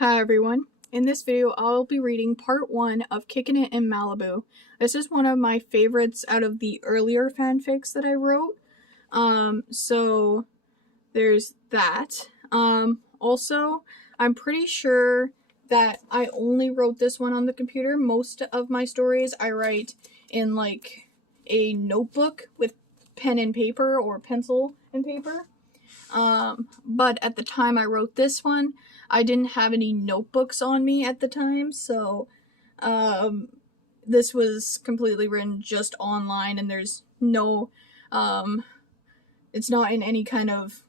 Hi everyone. In this video, I'll be reading part 1 of Kickin'it in Malibu. This is one of my favorites out of the earlier fanfics that I wrote. So there's that. Also, I'm pretty sure that I only wrote this one on the computer. Most of my stories I write in like a notebook with pen and paper or pencil and paper. But at the time I wrote this one, I didn't have any notebooks on me at the time, so this was completely written just online, and there's no, it's not in any kind of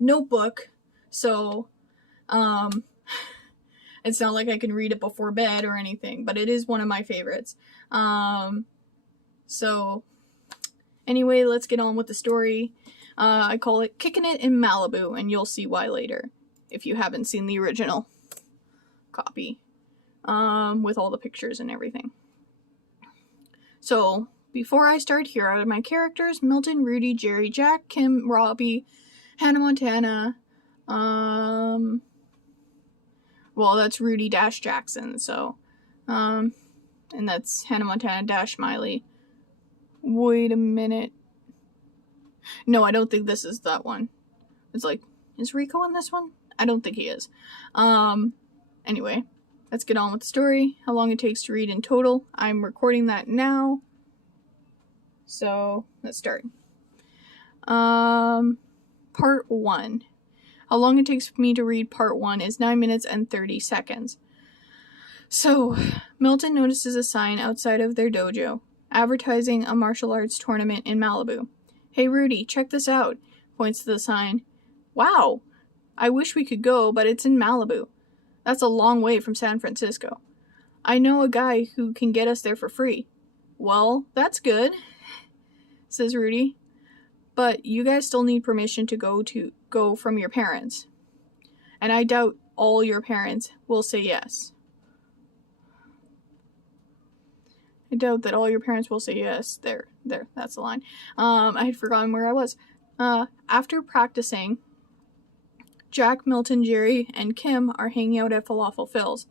notebook, so it's not like I can read it before bed or anything, but it is one of my favorites. So anyway, let's get on with the story. I call it Kickin'it in Malibu, and you'll see why later, if you haven't seen the original copy, with all the pictures and everything. So, before I start, here are my characters: Milton, Rudy, Jerry, Jack, Kim, Robbie, Hannah Montana, well, that's Rudy dash Jackson, so, and that's Hannah Montana dash Miley. Wait a minute. No, I don't think this is that one. It's like, is Rico in this one? I don't think he is. Anyway, let's get on with the story. How long it takes to read in total. I'm recording that now. So, let's start. Part 1. How long it takes for me to read part 1 is 9 minutes and 30 seconds. So, Milton notices a sign outside of their dojo, advertising a martial arts tournament in Malibu. "Hey Rudy, check this out," points to the sign. "Wow, I wish we could go, but it's in Malibu. That's a long way from San Francisco. I know a guy who can get us there for free." "Well, that's good," says Rudy. "But you guys still need permission to go from your parents. And I doubt all your parents will say yes." I doubt that all your parents will say yes. There, that's the line. I had forgotten where I was. After practicing, Jack, Milton, Jerry, and Kim are hanging out at Falafel Phil's.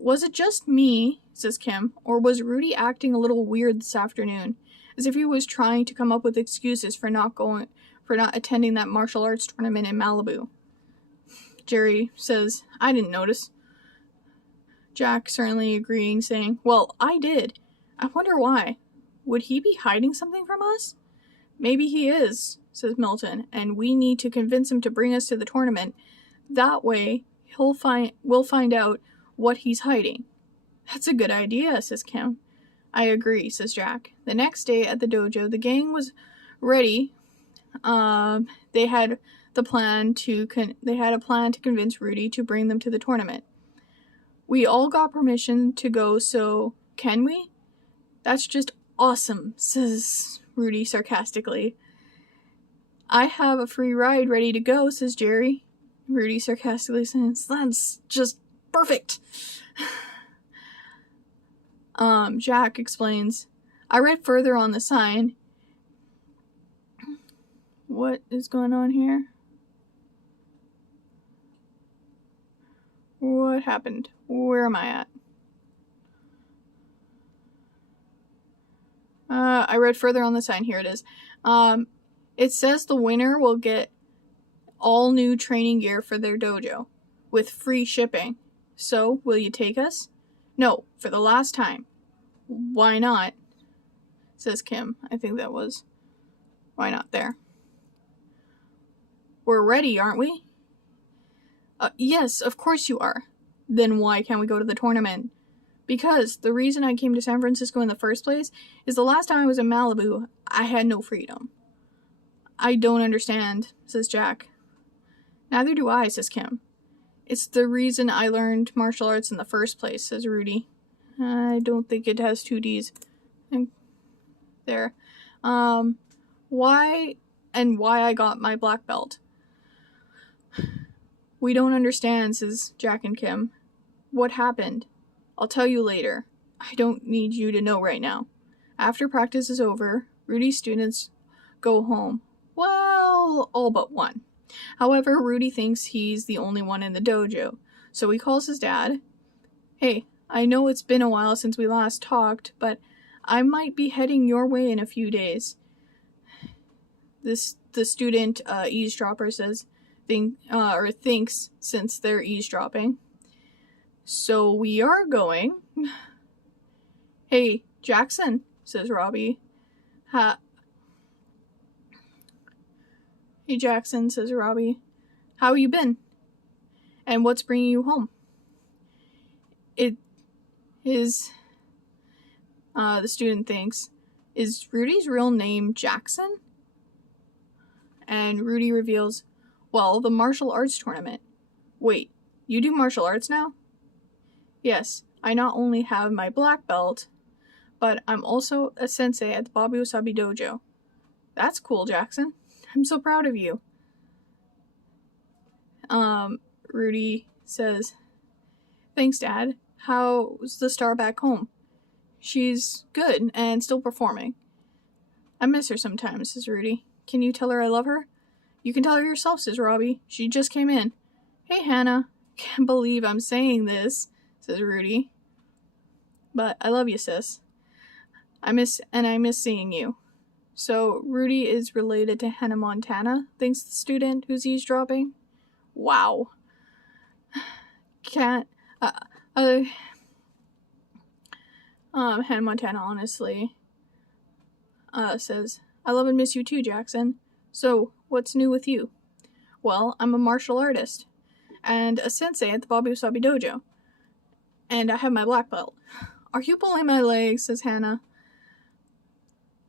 "Was it just me," says Kim, "or was Rudy acting a little weird this afternoon? As if he was trying to come up with excuses for not attending that martial arts tournament in Malibu." Jerry says, "I didn't notice." Jack certainly agreeing, saying, "Well, I did. I wonder why. Would he be hiding something from us?" "Maybe he is," says Milton, "and we need to convince him to bring us to the tournament. That way, we'll find out what he's hiding." "That's a good idea," says Kim. "I agree," says Jack. The next day at the dojo, the gang was ready. They had a plan to convince Rudy to bring them to the tournament. "We all got permission to go, so can we?" "That's just awesome," says Rudy sarcastically. "I have a free ride ready to go," says Jerry. Rudy sarcastically says, "That's just perfect." Jack explains, "I read further on the sign." What is going on here? What happened? Where am I at? I read further on the sign. Here it is. It says the winner will get all new training gear for their dojo, with free shipping. So, will you take us? "No, for the last time." "Why not?" says Kim. I think that was "why not" there. "We're ready, aren't we?" Yes, of course you are." "Then why can't we go to the tournament?" "Because the reason I came to San Francisco in the first place is the last time I was in Malibu, I had no freedom." "I don't understand," says Jack. "Neither do I," says Kim. "It's the reason I learned martial arts in the first place," says Rudy. I don't think it has 2 Ds. There. Why I got my black belt. "We don't understand," says Jack and Kim. "What happened?" "I'll tell you later. I don't need you to know right now." After practice is over, Rudy's students go home. Well, all but one. However, Rudy thinks he's the only one in the dojo, So he calls his dad. Hey, I know it's been a while since we last talked, but I might be heading your way in a few days. The student eavesdropper says, thinks since they're eavesdropping. So we are going. Hey, Jackson, says Robbie. Hey, Jackson, says Robbie. How you been? And what's bringing you home? It is, the student thinks, is Rudy's real name Jackson? And Rudy reveals, well, the martial arts tournament. Wait, you do martial arts now? Yes, I not only have my black belt, but I'm also a sensei at the Bobby Wasabi Dojo. That's cool, Jackson. I'm so proud of you. Rudy says, thanks, Dad. How's the star back home? She's good and still performing. I miss her sometimes, says Rudy. Can you tell her I love her? You can tell her yourself, says Robbie. She just came in. Hey, Hannah. Can't believe I'm saying this, says Rudy. But I love you, sis. I miss seeing you. So Rudy is related to Hannah Montana, thinks the student who's eavesdropping. Wow. Hannah Montana honestly says, I love and miss you too, Jackson. So, what's new with you? Well, I'm a martial artist and a sensei at the Bobby Wasabi Dojo. And I have my black belt. Are you pulling my leg? Says Hannah.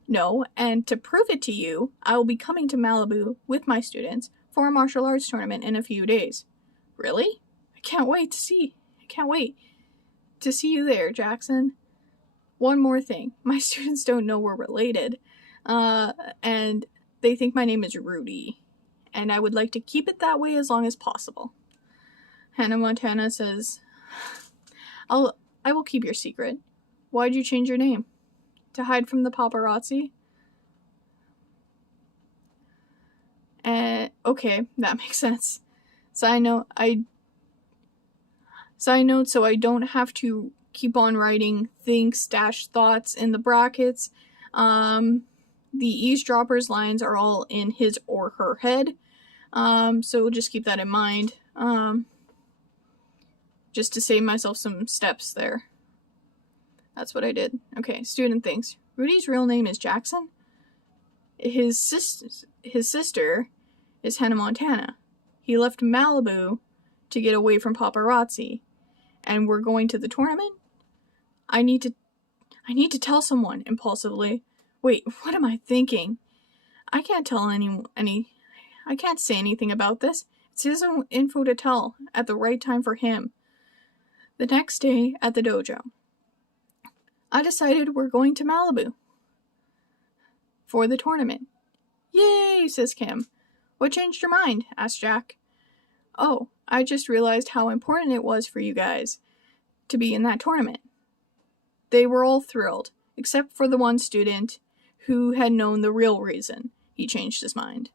No, and to prove it to you, I will be coming to Malibu with my students for a martial arts tournament in a few days. Really? I can't wait to see you there, Jackson. One more thing. My students don't know we're related. And they think my name is Rudy. And I would like to keep it that way as long as possible. Hannah Montana says, I will keep your secret. Why'd you change your name? To hide from the paparazzi? Okay, that makes sense. Side note, so I don't have to keep on writing thinks-thoughts in the brackets. The eavesdropper's lines are all in his or her head. So just keep that in mind. Just to save myself some steps there. That's what I did. Okay, student thinks. Rudy's real name is Jackson? His sister is Hannah Montana. He left Malibu to get away from paparazzi. And we're going to the tournament? I need to tell someone, impulsively. Wait, what am I thinking? I can't tell I can't say anything about this. It's his own info to tell at the right time for him. The next day at the dojo. I decided we're going to Malibu for the tournament. Yay, says Kim. What changed your mind? Asked Jack. Oh, I just realized how important it was for you guys to be in that tournament. They were all thrilled, except for the one student who had known the real reason he changed his mind.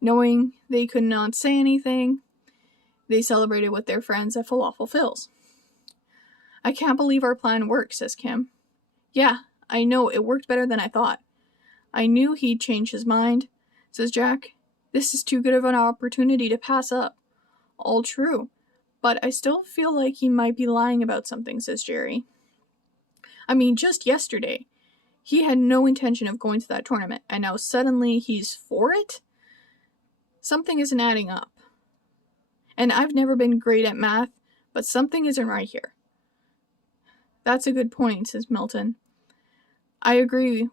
Knowing they could not say anything, they celebrated with their friends at Falafel Phil's. I can't believe our plan worked, says Kim. Yeah, I know, it worked better than I thought. I knew he'd change his mind, says Jack. This is too good of an opportunity to pass up. All true, but I still feel like he might be lying about something, says Jerry. I mean, just yesterday, he had no intention of going to that tournament, and now suddenly he's for it? Something isn't adding up. And I've never been great at math, but something isn't right here. That's a good point, says Milton. I agree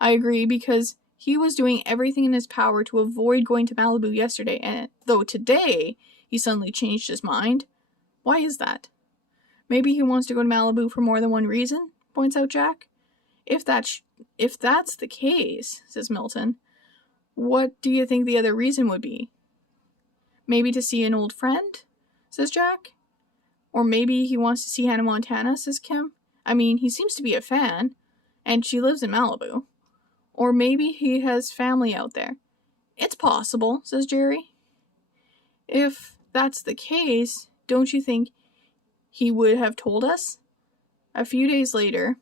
I agree because he was doing everything in his power to avoid going to Malibu yesterday, and though today he suddenly changed his mind. Why is that? Maybe he wants to go to Malibu for more than one reason, points out Jack. If that's the case, says Milton, what do you think the other reason would be? Maybe to see an old friend, says Jack. Or maybe he wants to see Hannah Montana, says Kim. I mean, he seems to be a fan, and she lives in Malibu. Or maybe he has family out there. It's possible, says Jerry. If that's the case, don't you think he would have told us? A few days later,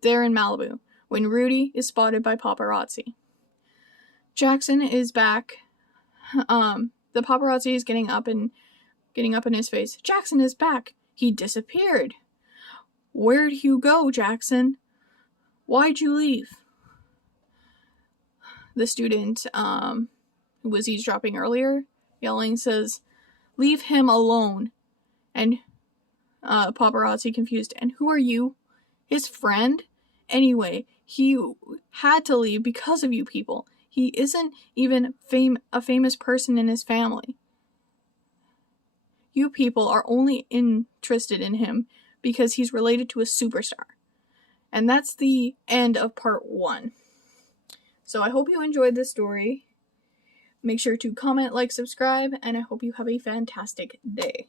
they're in Malibu, when Rudy is spotted by paparazzi. Jackson is back. The paparazzi is getting up in his face. Jackson is back. He disappeared. Where'd you go, Jackson? Why'd you leave? The student, who was eavesdropping earlier, yelling, says, "Leave him alone." And paparazzi confused, "And who are you? His friend? Anyway, he had to leave because of you people. He isn't even a famous person in his family. You people are only interested in him because he's related to a superstar." And that's the end of part 1. So I hope you enjoyed this story. Make sure to comment, like, subscribe, and I hope you have a fantastic day.